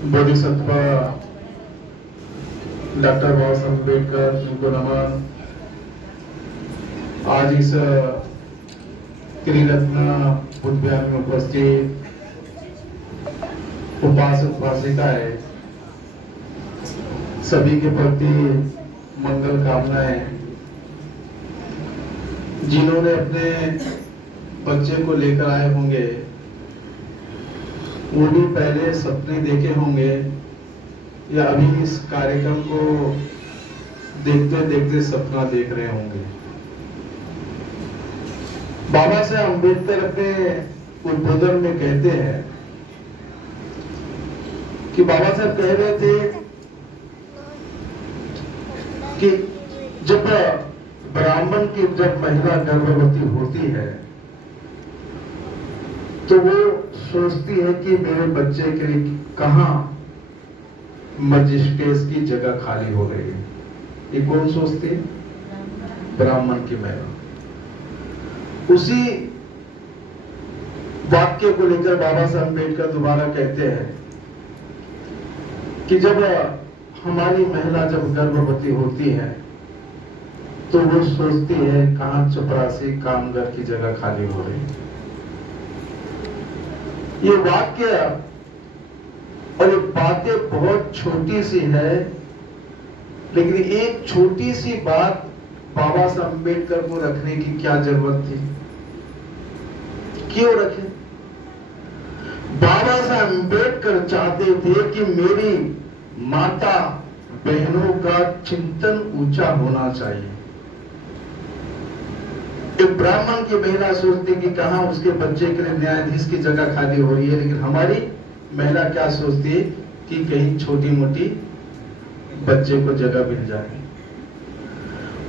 Bodhisattva doctor बाबा साहब अम्बेडकर उनको नमन। आज इस त्रिरत्न बुद्ध विहार में उपस्थित उपासक उपासिकाएं सभी के प्रति मंगल कामनाएं। जिन्होंने अपने बच्चे को लेकर आए होंगे वो भी पहले सपने देखे होंगे या अभी इस कार्यक्रम को देखते देखते सपना देख रहे होंगे। बाबा साहब अम्बेडकर अपने उद्बोधन में कहते हैं कि बाबा साहब कह रहे थे कि जब ब्राह्मण की जब महिला गर्भवती होती है तो वो सोचती है कि मेरे बच्चे के लिए कहां मजिस्ट्रेट की जगह खाली हो गई है। ये कौन सोचती है? ब्राह्मण की महिला। उसी वाक्य को लेकर बाबा साहब अम्बेडकर दोबारा कहते हैं कि जब हमारी महिला जब गर्भवती होती है तो वो सोचती है कहां चपरासी कामगार की जगह खाली हो रही है। ये वाक्य और ये बातें बहुत छोटी सी है, लेकिन एक छोटी सी बात बाबा साहब अम्बेडकर को रखने की क्या जरूरत थी? क्यों रखे? बाबा साहब अम्बेडकर चाहते थे कि मेरी माता बहनों का चिंतन ऊंचा होना चाहिए। एक ब्राह्मण की महिला सोचती कि कहां उसके बच्चे के लिए न्यायाधीश की जगह खाली हो रही है, लेकिन हमारी महिला क्या सोचती है कि कहीं छोटी मोटी बच्चे को जगह मिल जाए।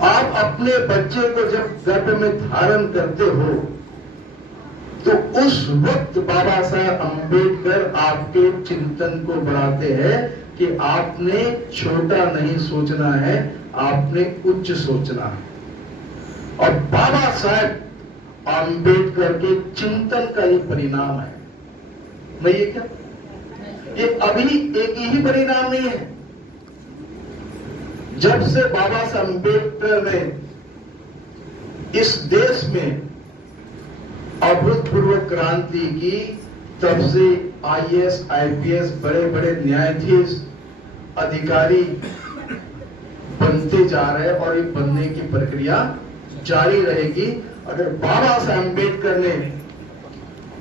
आप अपने बच्चे को जब गर्भ में धारण करते हो तो उस वक्त बाबा साहब अम्बेडकर आपके चिंतन को बढ़ाते हैं कि आपने छोटा नहीं सोचना है, आपने उच्च सोचना है। और बाबा साहब अम्बेडकर के चिंतन का ये परिणाम है। नहीं है क्या? ये अभी एक ही परिणाम नहीं है। जब से बाबा साहब अम्बेडकर ने इस देश में अभूतपूर्व क्रांति की, तब से आईएएस आईपीएस बड़े बड़े न्यायाधीश अधिकारी बनते जा रहे हैं और ये बनने की प्रक्रिया जारी रहेगी। अगर बाबा साहब अम्बेडकर ने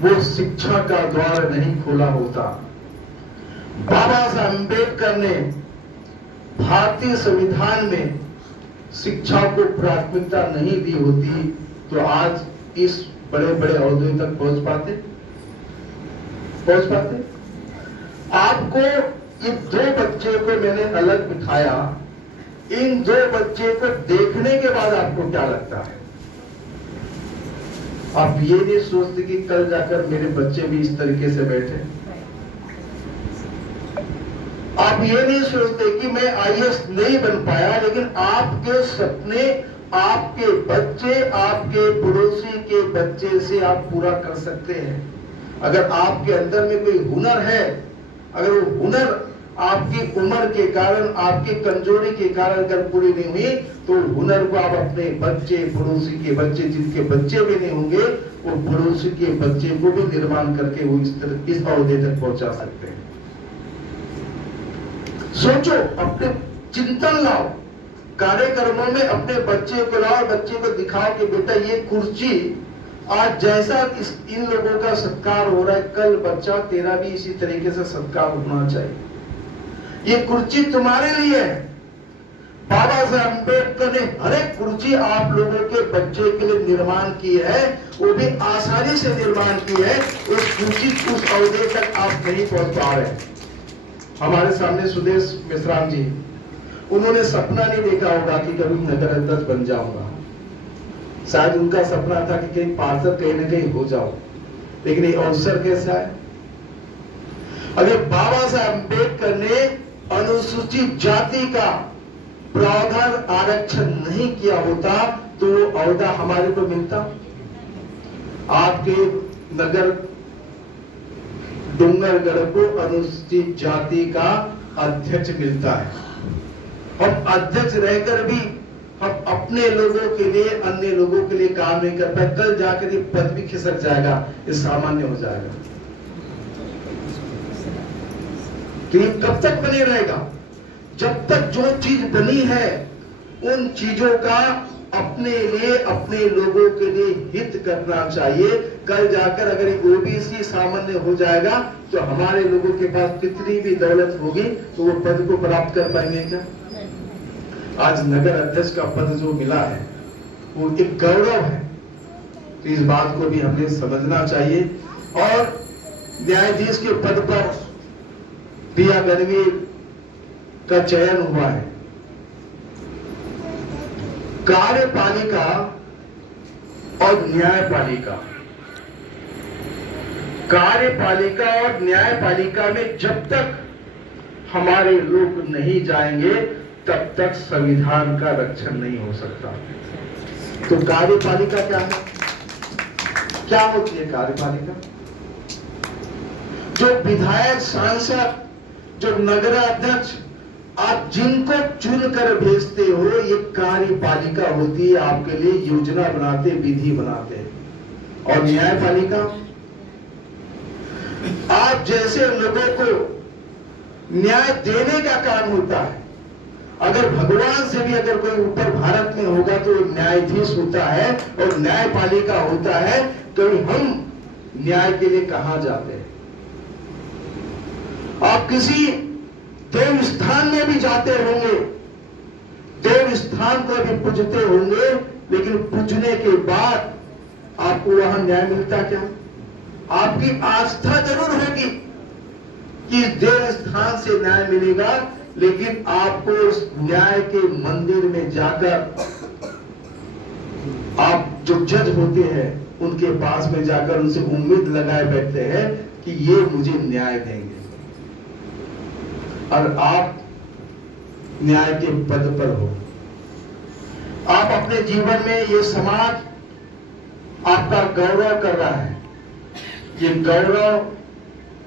वो शिक्षा का द्वार नहीं खोला होता, बाबा साहब अम्बेडकर ने भारतीय संविधान में शिक्षा को प्राथमिकता नहीं दी होती, तो आज इस बड़े बड़े ओहदे तक पहुंच पाते? आपको ये दो बच्चे को मैंने अलग बिठाया, इन दो बच्चे को देखने के बाद आपको क्या लगता है? आप ये नहीं सोचते कि कल जाकर मेरे बच्चे भी इस तरीके से बैठे? आप ये नहीं सोचते कि मैं आईएएस नहीं बन पाया, लेकिन आपके सपने आपके बच्चे, आपके पड़ोसी के बच्चे से आप पूरा कर सकते हैं। अगर आपके अंदर में कोई हुनर है, अगर वो हुनर आपकी उम्र के कारण, आपकी कमजोरी के कारण अगर पूरी नहीं हुई, तो हुनर को आप अपने बच्चे, पड़ोसी के बच्चे, जिनके बच्चे भी नहीं होंगे, वो पड़ोसी के बच्चे को भी निर्माण करके वो इस ओहदे तक पहुंचा सकते हैं। सोचो, अपने चिंतन लाओ, कार्यक्रमों में अपने बच्चे को लाओ, बच्चे को दिखाओ कि बेटा ये कुर्सी आज जैसा इन लोगों का सत्कार हो रहा है, कल बच्चा तेरा भी इसी तरीके से सत्कार होना चाहिए। ये कुर्सी तुम्हारे लिए है। बाबा साहब अम्बेडकर ने हर एक कुर्सी आप लोगों के बच्चे के लिए निर्माण की है, वो भी आसानी से निर्माण की है। उस कुर्सी, उस ओहदे तक आप नहीं पहुंच पा रहे। हमारे सामने सुदेश मिश्राम जी, उन्होंने सपना नहीं देखा होगा कि कभी नगर अध्यक्ष बन जाऊंगा। शायद उनका सपना था कि कहीं पार्षद कहीं ना कहीं हो जाओ, लेकिन ये अवसर कैसा है? अगर बाबा साहब अम्बेडकर ने अनुसूचित जाति का प्रावधान आरक्षण नहीं किया होता तो वो ओहदा हमारे को मिलता? आपके नगर डूंगरगढ़ को अनुसूचित जाति का अध्यक्ष मिलता है। हम अध्यक्ष रहकर भी हम अपने लोगों के लिए, अन्य लोगों के लिए काम नहीं कर पाए, कल जाकर ये पद भी खिसक जाएगा, ये सामान्य हो जाएगा। तो ये कब तक बने रहेगा? जब तक जो चीज बनी है उन चीजों का अपने लिए, अपने लोगों के लिए हित करना चाहिए। कल जाकर अगर ओबीसी सामान्य हो जाएगा तो हमारे लोगों के पास कितनी भी दौलत होगी तो वो पद को प्राप्त कर पाएंगे क्या? आज नगर अध्यक्ष का पद जो मिला है वो एक गौरव है, तो इस बात को भी हमें समझना चाहिए। और न्यायाधीश के पद पर प्रिया गणवीर का चयन हुआ है। कार्यपालिका और न्यायपालिका, कार्यपालिका और न्यायपालिका में जब तक हमारे लोग नहीं जाएंगे तब तक संविधान का रक्षण नहीं हो सकता। तो कार्यपालिका क्या है? क्या होती है कार्यपालिका? जो विधायक, सांसद, जो नगराध्यक्ष आप जिनको चुन कर भेजते हो, ये कार्यपालिका होती है, आपके लिए योजना बनाते, विधि बनाते हैं। और न्यायपालिका आप जैसे लोगों को न्याय देने का काम होता है। अगर भगवान से भी अगर कोई ऊपर भारत में होगा तो न्यायाधीश होता है और न्यायपालिका होता है। तो हम न्याय के लिए कहां जाते हैं? आप किसी देव स्थान में भी जाते होंगे, देव स्थान को भी पूजते होंगे, लेकिन पूजने के बाद आपको वहां न्याय मिलता क्या? आपकी आस्था जरूर होगी कि इस देव स्थान से न्याय मिलेगा, लेकिन आपको उस न्याय के मंदिर में जाकर आप जो जज होते हैं उनके पास में जाकर उनसे उम्मीद लगाए बैठते हैं कि ये मुझे न्याय देंगे। और आप न्याय के पद पर हो, आप अपने जीवन में ये समाज आपका गौरव कर रहा है, ये गौरव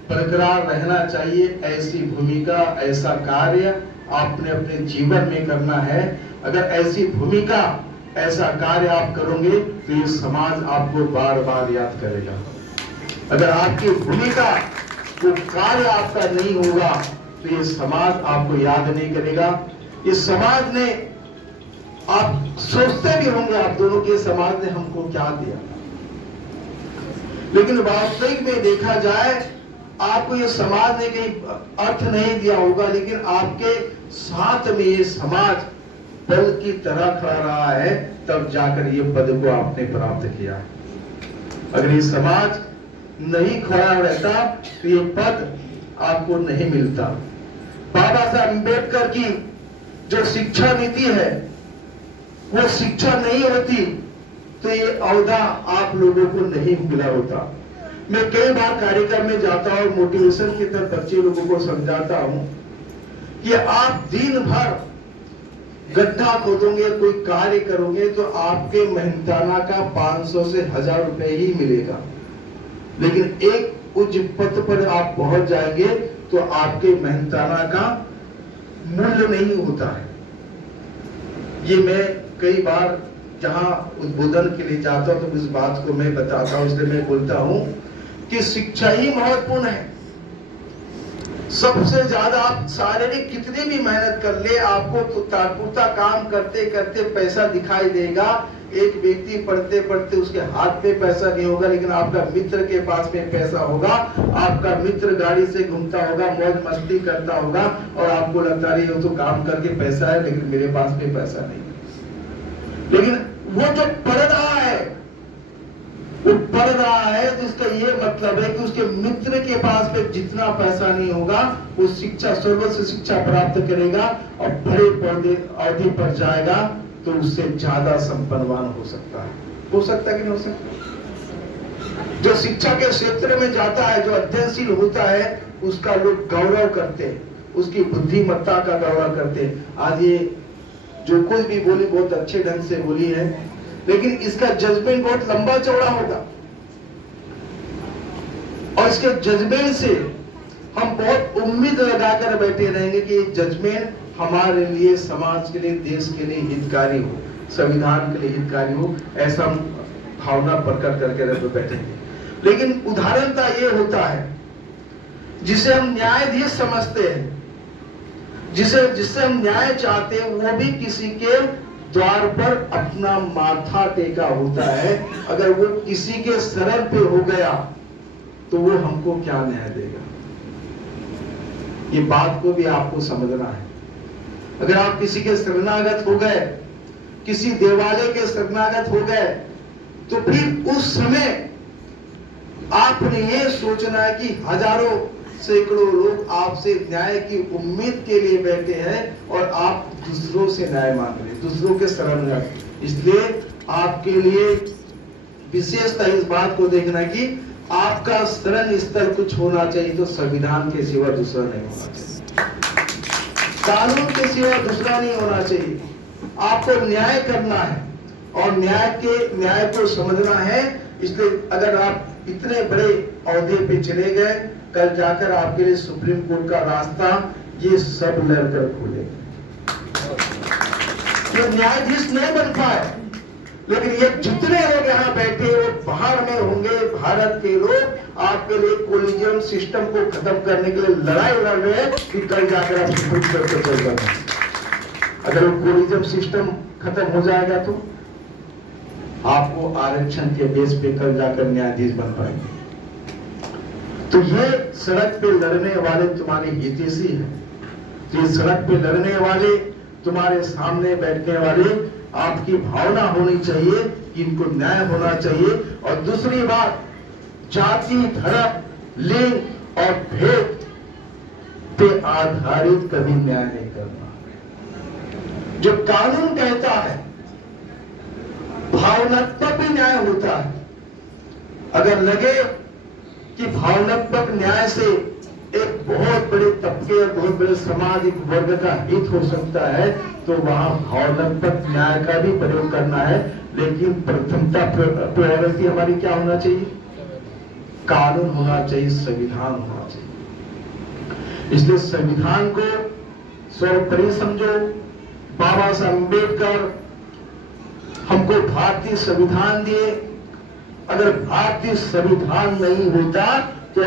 बरकरार रहना चाहिए। ऐसी भूमिका, ऐसा कार्य आपने अपने जीवन में करना है। अगर ऐसी भूमिका, ऐसा कार्य आप करोगे तो ये समाज आपको बार बार याद करेगा। अगर आपकी भूमिका, वो कार्य आपका नहीं होगा तो ये समाज आपको याद नहीं करेगा। ये समाज ने, आप सोचते भी होंगे आप दोनों के, समाज ने हमको क्या दिया, लेकिन वास्तविक में देखा जाए आपको ये समाज ने कहीं अर्थ नहीं दिया होगा, लेकिन आपके साथ में ये समाज बल की तरह खड़ा रहा है, तब जाकर ये पद को आपने प्राप्त किया। अगर ये समाज नहीं खड़ा रहता तो ये पद आपको नहीं मिलता। बाबा साहब अम्बेडकर की जो शिक्षा नीति है, वो शिक्षा नहीं होती तो ये ओहदा आप लोगों को नहीं मिला होता। मैं कई बार कार्यक्रम में जाता हूं, मोटिवेशन की तरफ बच्चे लोगों को समझाता हूं कि आप दिन भर गड्ढा खोदोगे, कोई कार्य करोगे तो आपके मेहनताना का 500 से 1000 रुपए ही मिलेगा, लेकिन एक उच्च पद पर आप पहुंच जाएंगे तो आपके मेहनताना का मूल्य नहीं होता है। ये मैं कई बार जहां उद्बोधन के लिए जाता हूं तो इस बात को मैं बताता हूं, इसलिए मैं बोलता हूं कि शिक्षा ही महत्वपूर्ण है। सबसे ज्यादा आप शारीरिक कितनी भी मेहनत कर ले, आपको तो तारपुरता काम करते करते पैसा दिखाई देगा। एक व्यक्ति पढ़ते पढ़ते उसके हाथ में पैसा नहीं होगा, लेकिन आपका मित्र के पास में पैसा होगा। आपका मित्र गाड़ी से घूमता होगा, मौज मस्ती करता होगा, और आपको लगता है वो तो काम करके पैसा है, लेकिन मेरे पास में पैसा नहीं है। लेकिन वो जो पढ़ रहा है, वो पढ़ रहा है, जिसका ये मतलब है कि उसके मित्र के पास में जितना पैसा नहीं होगा, वो शिक्षा, सर्वस्व शिक्षा प्राप्त करेगा और बड़े पौधे अवधि पर जाएगा तो उससे ज्यादा संपन्नवान हो सकता है। हो सकता है कि नहीं हो सकता? जो शिक्षा के क्षेत्र में जाता है, जो अध्ययनशील होता है, उसका लोग गौरव करते हैं, उसकी बुद्धिमत्ता का गौरव करते हैं। आज ये जो कुछ भी बोली बहुत अच्छे ढंग से बोली है, लेकिन इसका जजमेंट बहुत लंबा चौड़ा होगा। और इसके जजमेंट से हम बहुत उम्मीद लगाकर बैठे रहेंगे कि ये जजमेंट हमारे लिए, समाज के लिए, देश के लिए हितकारी हो, संविधान के लिए हितकारी हो, ऐसा हम भावना प्रकट करके बैठेंगे। लेकिन उदाहरणता ये होता है जिसे हम न्यायाधीश समझते हैं, जिससे हम न्याय चाहते हैं, वो भी किसी के द्वार पर अपना माथा टेका होता है। अगर वो किसी के शरण पे हो गया तो वो हमको क्या न्याय देगा? ये बात को भी आपको समझना है। अगर आप किसी के शरणागत हो गए, किसी देवालय के शरणागत हो गए, तो फिर उस समय आपने ये सोचना है कि हजारों सैकड़ों लोग आपसे न्याय की उम्मीद के लिए बैठे हैं और आप दूसरों से न्याय मांग रहे, दूसरों के शरण में। इसलिए आपके लिए विशेषता इस बात को देखना कि आपका शरण स्थल कुछ होना चाहिए तो संविधान के सिवा दूसरा नहीं होना चाहिए, कानून के सिवा दूसरा नहीं होना चाहिए। आपको न्याय करना है और न्याय को समझना है। इसलिए अगर आप इतने बड़े औहदे पे चले गए, कल जाकर आपके लिए सुप्रीम कोर्ट का रास्ता ये सब लड़कर खोलेगा। ये न्यायाधीश नहीं बन पाए, लेकिन ये जितने लोग यहाँ बैठे वो बाहर में होंगे, भारत के लोग आपके लिए कोलिजियम सिस्टम को खत्म करने के लिए लड़ाई लड़ रहे हैं कि कल जाकर आप सुप्रीम कोर्ट को चल जाए। अगर वो कोलिजियम सिस्टम खत्म हो जाएगा तो आपको आरक्षण के बेस पे कल जाकर न्यायाधीश बन पाएंगे। तो ये सड़क पे लड़ने वाले तुम्हारे हितैषी हैं, ये सड़क पे लड़ने वाले, तुम्हारे सामने बैठने वाले, आपकी भावना होनी चाहिए कि इनको न्याय होना चाहिए। और दूसरी बात, जाति, धर्म, लिंग और भेद पे आधारित कभी न्याय नहीं करना। जो कानून कहता है भावनात्मक भी न्याय होता है। अगर लगे कि भावनात्मक न्याय से एक बहुत बड़े तबके और बहुत बड़े सामाजिक वर्ग का हित हो सकता है तो वहां भावनात्मक न्याय का भी प्रयोग करना है। लेकिन प्रथमता, प्रायोरिटी हमारी क्या होना चाहिए? कानून होना चाहिए, संविधान होना चाहिए। इसलिए संविधान को सर्वोपरि समझो। बाबा साहब अम्बेडकर हमको भारतीय संविधान दिए। अगर भारतीय संविधान नहीं होता तो